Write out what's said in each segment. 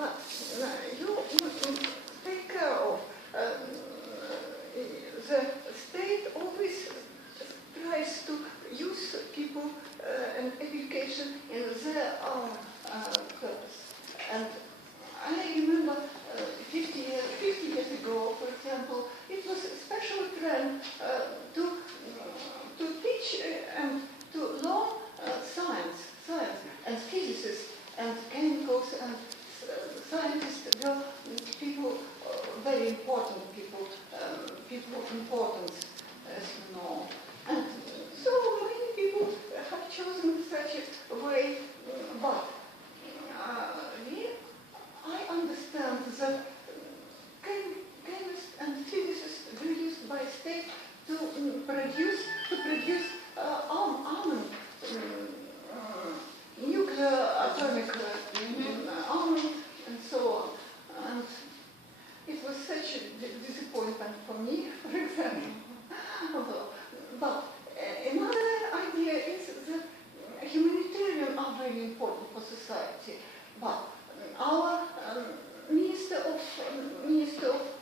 but you take care of. The state always tries to use people and education in their own purpose. And I remember 50 years ago, for example, it was a special trend to teach and to learn science and physicists and chemicals and scientists were people, very important people, people of importance, as you know. And so many people have chosen such a way, but I understand that chemists and physicists were used by state to produce armament, nuclear, atomic armament, and so on. And it was such a disappointment for me, for example. But another idea is that humanitarian are very important for society. But our Minister of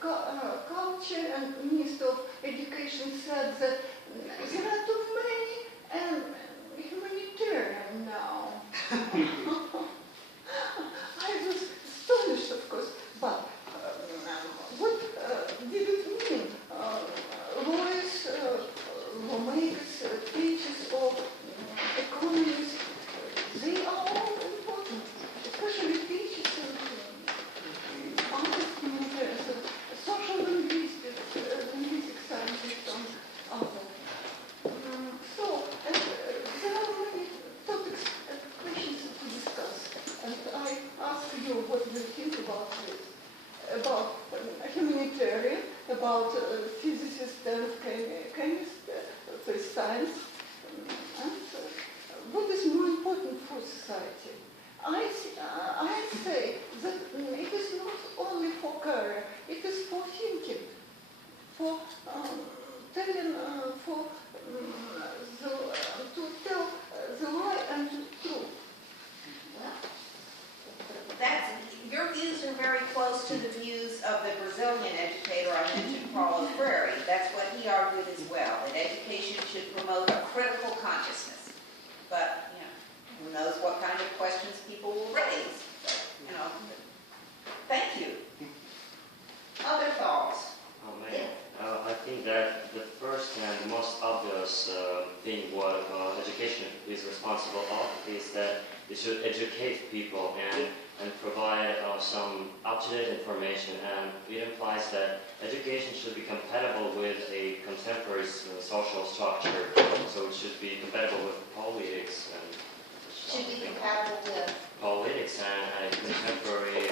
Culture and Minister of Education said that there are too many humanitarian now. I was astonished, of course, but what did it mean? Lawyers, lawmakers, teachers, or economists, they are all important, especially teachers and artists, social linguistics, linguistic scientists, and others. So, there are many topics and questions to discuss, and I ask you what you think about this, about humanitarian, about physicists and chemists, for science, and what is more important for society. I say that it is not only for career, it is for thinking, for telling, to tell the lie and the truth. Your views are very close to the views of the Brazilian educator I mentioned, Paulo Freire. That's what he argued as well, that education should promote a critical consciousness. But, who knows what kind of questions people will raise. But, thank you. Other thoughts? I think that the first and most obvious thing what education is responsible of is that it should educate people and provide some up-to-date information, and it implies that education should be compatible with a contemporary social structure, so it should be compatible with politics and should be compatible with politics and contemporary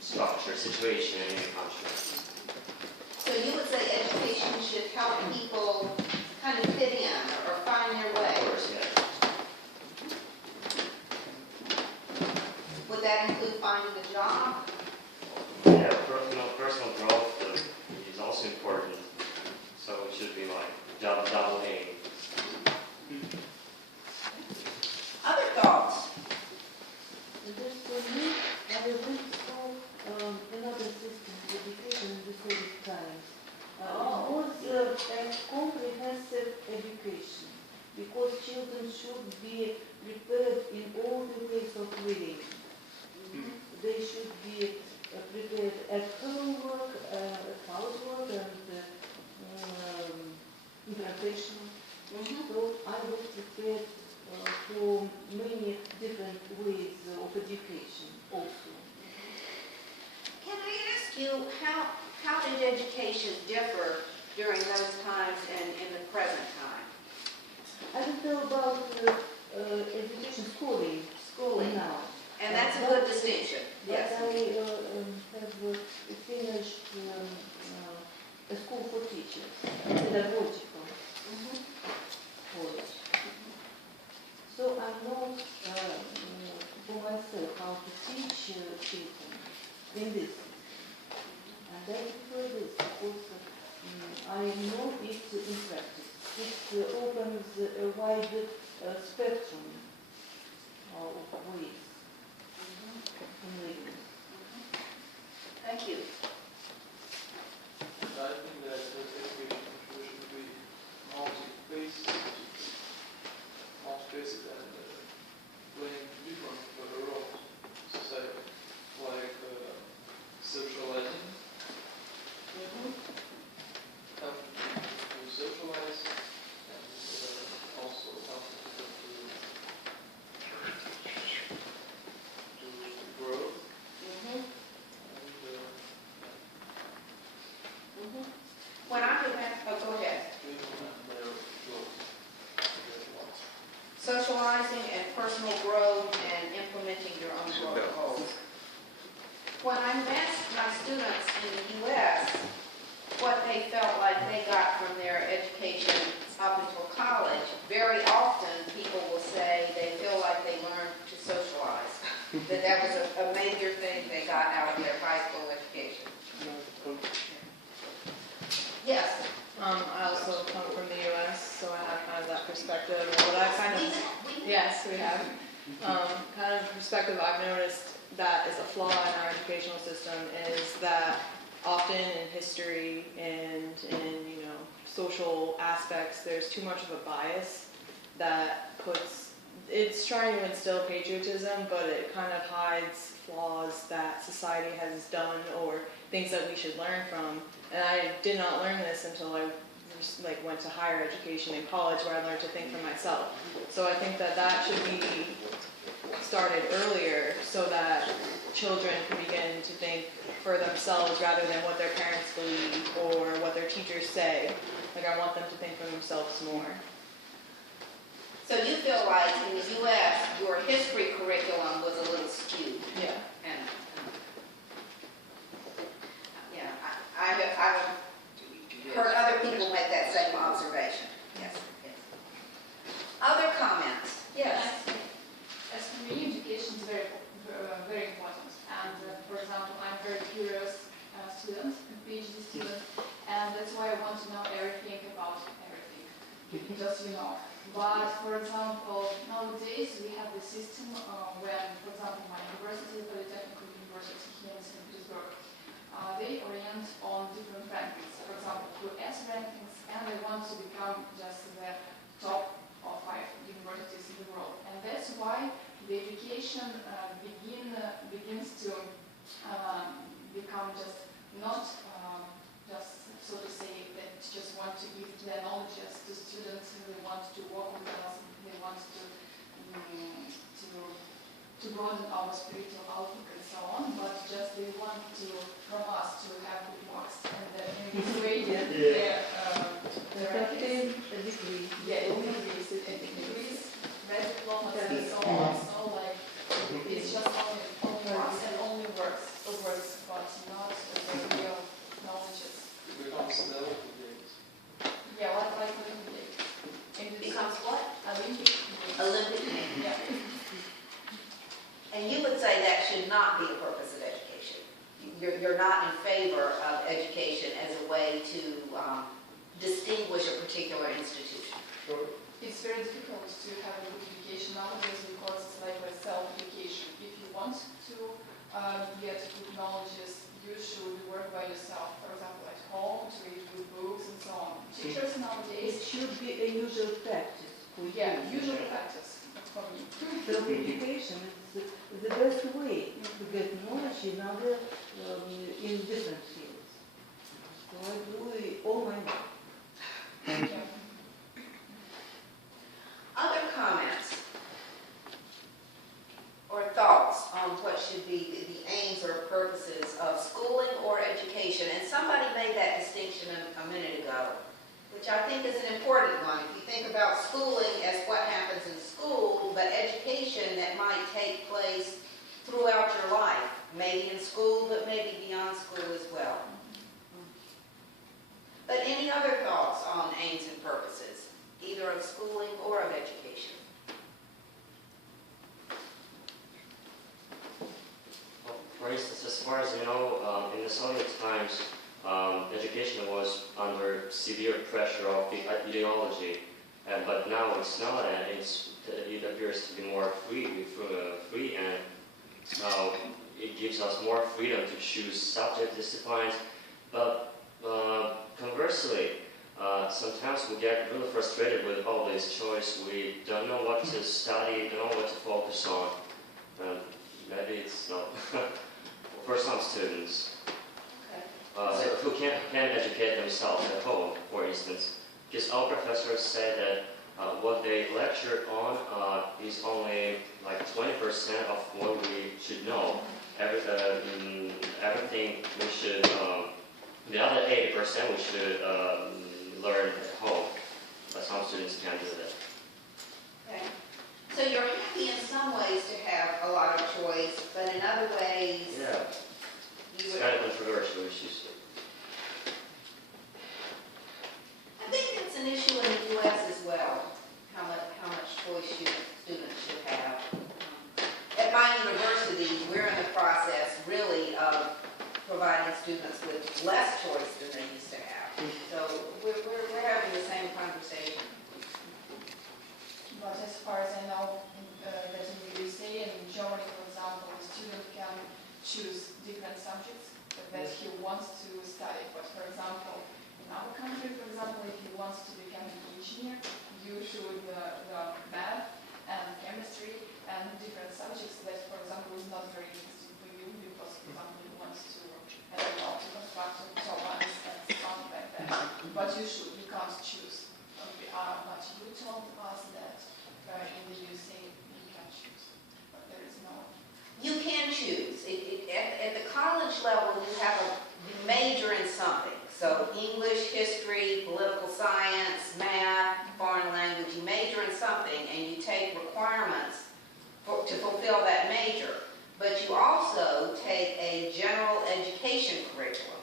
structure, situation in the country. So you would say education should help people kind of fit in or find their way? Of course, yes. Would that include finding a job? Yeah, personal growth is also important. So it should be like double aim. Other thoughts? Just for me, I was going to another system of education in the Soviet times. It was a comprehensive education, because children should be prepared in all the ways of living. They should be prepared at homework, at housework, and professional. So I was prepared for many different ways of education also. Can I ask you, how did education differ during those times and in the present time? I will tell about education schooling now. And that's a good distinction. Yes. Yes. I have finished a school for teachers, pedagogical college. So I know for myself how to teach children in this. And I prefer this because I know it in practice. It opens a wide spectrum of ways in living. students in the U.S. what they felt like they got from their education up until college, very often people will say they feel like they learned to socialize. That was a major thing they got out of their high school education. Yes? I also come from the U.S., so I have kind of that perspective. And what I kind of, yes, we have. Kind of perspective I've noticed that is a flaw in our educational system is that often in history and in, social aspects, there's too much of a bias that it's trying to instill patriotism, but it kind of hides flaws that society has done or things that we should learn from. And I did not learn this until I just, went to higher education in college, where I learned to think for myself. So I think that should be started earlier so that children can begin to think for themselves rather than what their parents believe or what their teachers say. I want them to think for themselves more. So you feel like in the U.S. your history curriculum was a little skewed? Yeah. And yeah, I've heard other people make that same observation. Yes. Other comments? Yes. As for me, education is very important. And for example, I'm a very curious student, a PhD student, and that's why I want to know everything about everything. Just But for example, nowadays we have the system when, for example, my university, Polytechnical University here in St. Petersburg, they orient on different rankings. For example, US rankings, and they want to become just the top of 5 universities in the world. And that's why the education begins to become just not just so to say that just want to give their knowledge to students. They want to work with us. They want to broaden our spiritual outlook and so on. But just they want from us to have good marks and in this way their Obtain a degree. yeah, degrees, red diplomas and so on. So it's just only marks and only words, but not the real knowledge. Yeah, like Olympic. Becomes what? Olympic. Olympic. Yeah. And you would say that should not be the purpose of education. You're not in favor of education as a way to distinguish a particular institution. It's very difficult to have a good education nowadays because it's like a self-education. If you want to get good knowledge, you should work by yourself. For example, at home, to read good books and so on. Teachers It nowadays, should be a usual practice. usual practice for me. Self-education is the best way to get knowledge in different fields. So I do it all my life. Yeah. Other comments or thoughts on what should be the aims or purposes of schooling or education? And somebody made that distinction a minute ago, which I think is an important one. If you think about schooling as what happens in school, but education that might take place throughout your life, maybe in school, but maybe beyond school as well. But any other thoughts on aims and purposes, either of schooling or of education? Well, for instance, as far as you know, in the Soviet times, education was under severe pressure of the ideology, but now it's not, and it appears to be more free and it gives us more freedom to choose subject disciplines. But conversely, sometimes we get really frustrated with all this choice. We don't know what to study, don't know what to focus on. Maybe it's not for some students who can't educate themselves at home, for instance. Because our professors said that what they lectured on is only like 20% of what we should know. Everything we should, the other 80% we should learn at home. But some students can't do that. Okay. So you're happy in some ways to have a lot of choice, but in other ways, Yeah, you it's would... kind of controversial. of providing students with less choice than they used to have. So we're having the same conversation. But as far as I know, that in the USA and in Germany, for example, a student can choose different subjects that he wants to study. But for example, in our country, for example, if he wants to become an engineer, you should learn math and chemistry and different subjects that, for example, is not very interesting for you because, for example, you want to, I don't know, to construct turbines and something like that. But you can't choose. But you told us that in the USA you can choose, but there is no. You can choose. At the college level, you major in something. So English, history, political science, math, foreign language, you major in something and you take requirements to fulfill that major. But you also take a general education curriculum.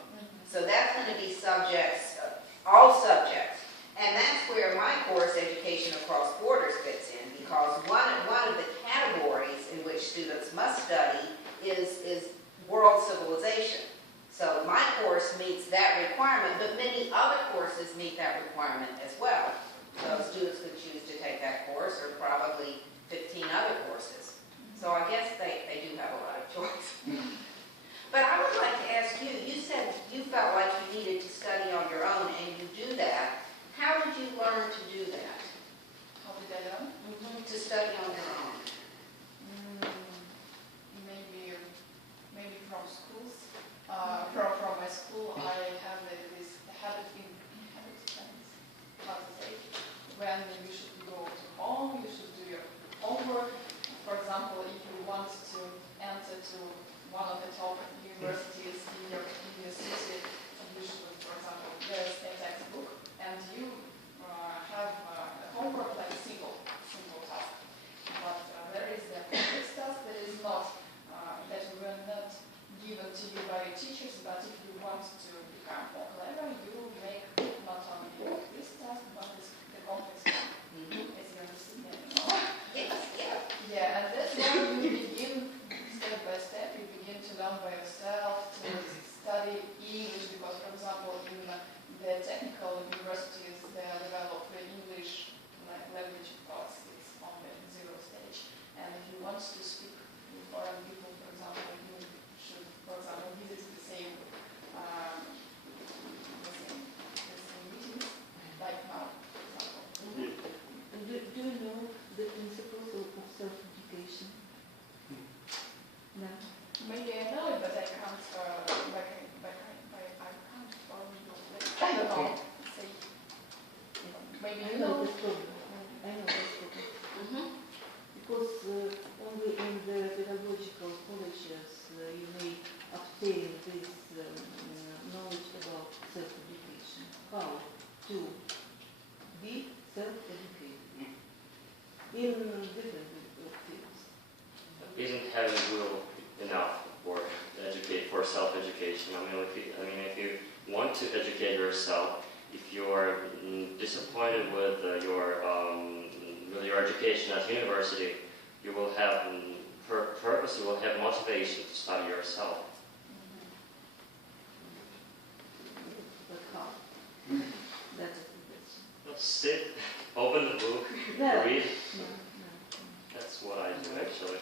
So that's going to be subjects, all subjects. And that's where my course, Education Across Borders, fits in, because one of the categories in which students must study is world civilization. So my course meets that requirement, but many other courses meet that requirement as well. So students could choose to take that course, or probably 15 other courses. So I guess they do have a lot of choice. But I would like to ask you, you said you felt like you needed to study on your own, and you do that. How did you learn to do that? How did I learn? To study on your own? Maybe from schools. From my school, I have this habit how to say, when you should go to home, you should do your homework. For example, if you want to enter to one of the top universities in your city, you should, for example, there's a textbook, and you have a homework like a simple task. But there is the complex task that is not, that were not given to you by your teachers, but if you want to become more clever, you make not only this task, but the complex one. As you understand now. Yes, yeah. Yeah, and that's why you begin step by step, you begin to learn by yourself, to study English, because, for example, in the technical universities, they develop the English language because it's on the 0 stage. And if you want to speak with foreign people, for example, you should, for example, visit the same meetings, like now, for example. Do you know the principles of self-education? No. Maybe I know it, but I can't, I don't know, say, maybe I you know know. this problem. I know this problem. Because only in the pedagogical colleges you may obtain this knowledge about self-education. How to be self-educated in different fields. Isn't having will enough for self-education? If you want to educate yourself, if you're disappointed with your education at university, you will have purpose. You will have motivation to study yourself. But how? That's a question. Sit, open the book, No. read. No. That's what I do actually.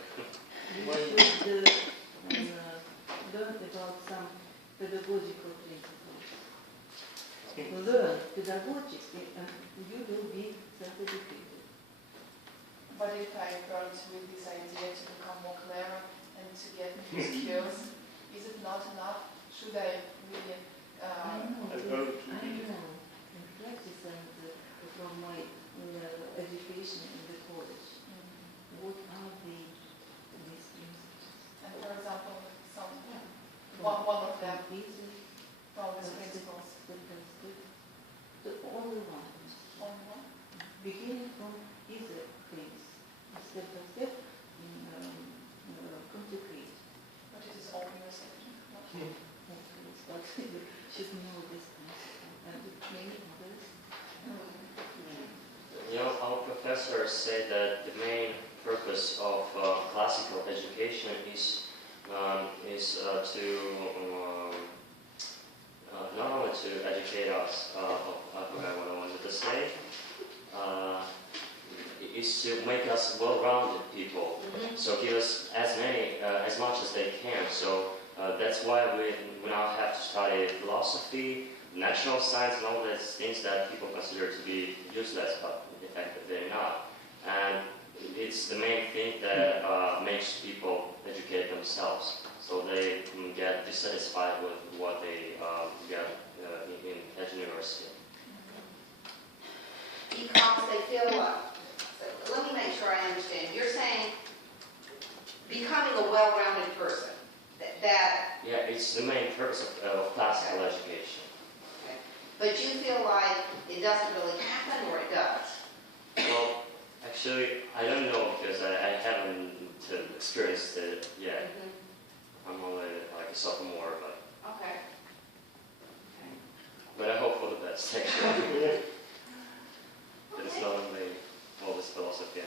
You should learn about some pedagogical principles. Learn pedagogically and you will be self-educated. But if I burnt with this idea to become more clever and to get new skills, is it not enough? Should I really... I know. In practice and from my education in the college, what are these principles? And for example, one of them, Easy, from these principles, step by step. The only one. only one? Beginning from easy things, step by step, complicate. But it is all university. But you should know this principle and many others. Our professors say that the main purpose of classical education is is to not only to educate us, I forgot what I wanted to say, is to make us well-rounded people. So give us as much as they can. So that's why we now have to study philosophy, natural science, and all these things that people consider to be useless, but in fact they're not. And it's the main thing that makes people educate themselves, so they get dissatisfied with what they get at university. Because they feel what? So let me make sure I understand. You're saying becoming a well-rounded person. Yeah, it's the main purpose of classical education. Okay. But you feel like it doesn't really happen, or it does? Well, actually, I don't know because I haven't experienced it yet. I'm only like a sophomore, but Okay. I hope for the best, actually. But it's not only all this philosophy.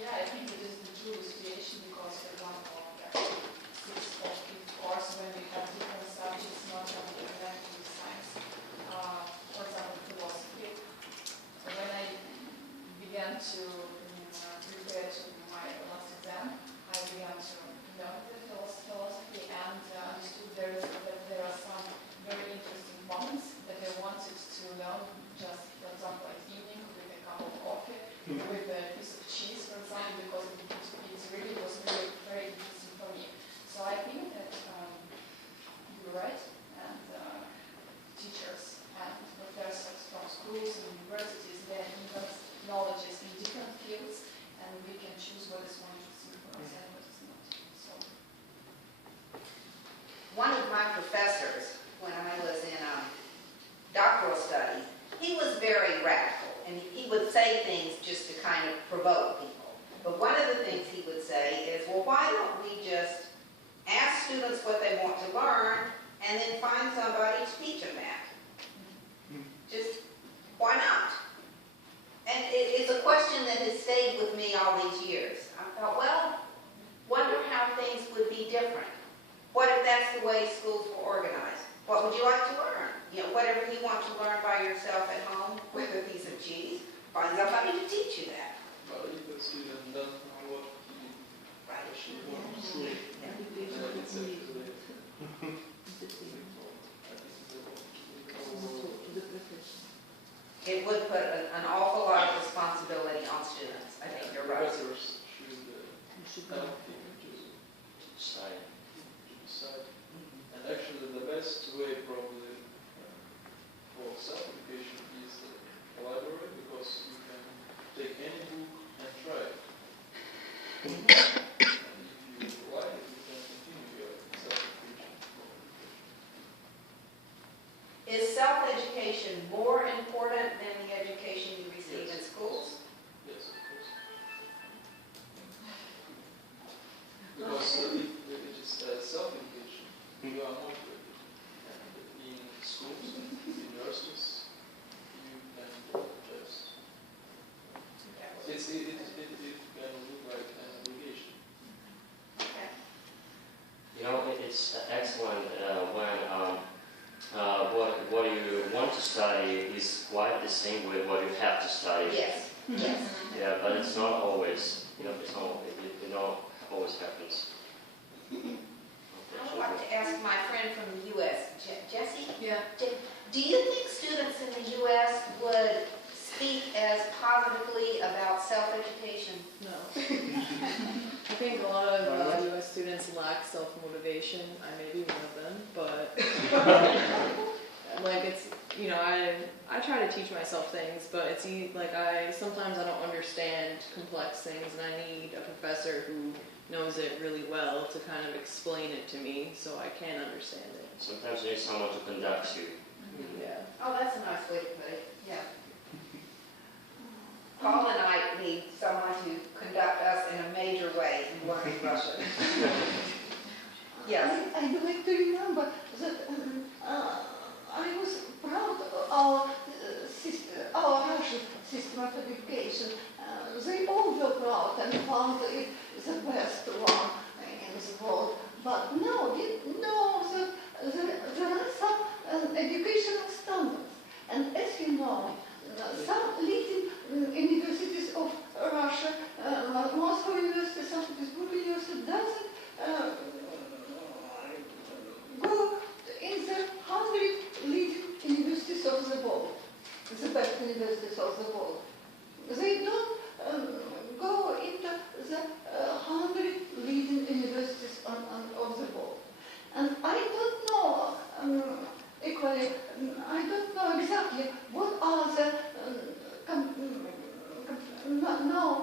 Yeah, I think it is the true situation because, for example, sixth or fifth course when we have different subjects, not only exactly science, for example, philosophy. When I began to prepare to my last exam, I began to learn the philosophy and understood that there are some very interesting moments that I wanted to learn, just for example at evening with a cup of coffee, with a piece of cheese, for example, because it really was really very interesting for me. So I think that you're right, and teachers and professors from schools and universities, they invest knowledge in different fields, and we can choose what is more interesting for us and what is not. So. One of my professors, when I was in doctoral studies, he was very radical, and he would say things just to kind of provoke people. But one of the things he would say is, well, why don't we just ask students what they want to learn and then find somebody to teach them that? Just, why not? And it's a question that has stayed with me all these years. I thought, well, wonder how things would be different. What if that's the way schools were organized? What would you like to learn? You know, whatever you want to learn by yourself at home with a piece of cheese, find somebody to teach you that. But if the student doesn't know what he Right. or she wants, Yeah. then it's actually, I think it's It would put an awful lot of responsibility on students. I think you're right. professors should help people to Science. decide. And actually the best way probably for self-education is the library, because you can take any book and try it. And if you like it, you can continue your self-education. Is self-education more important than the education you receive in schools? Yes, of course. Because if it is self-education, you are motivated. And in schools, universities, you can just, it can look like an obligation. Okay. You know, it's excellent when what you want to study is quite the same with what you have to study. Yes. Yes. Yeah, but it's not always. You know, it not always happens. I would like to ask my friend from the U.S., Jesse. Yeah. Do you think students in the U.S. would speak as positively about self-education? No. I think a lot of U.S. students lack self-motivation. I may be one of them, but like it's, you know, I try to teach myself things, but it's like sometimes I don't understand complex things, and I need a professor who knows it really well to kind of explain it to me so I can understand it. Sometimes you need someone to conduct you. Yeah. Oh, that's a nice way to put it. Yeah. Paul and I need someone to conduct us in a major way in learning Russian. Yes. I'd like to remember that I was proud of our Russian system of education. They all were proud and found it the best one in the world. But not know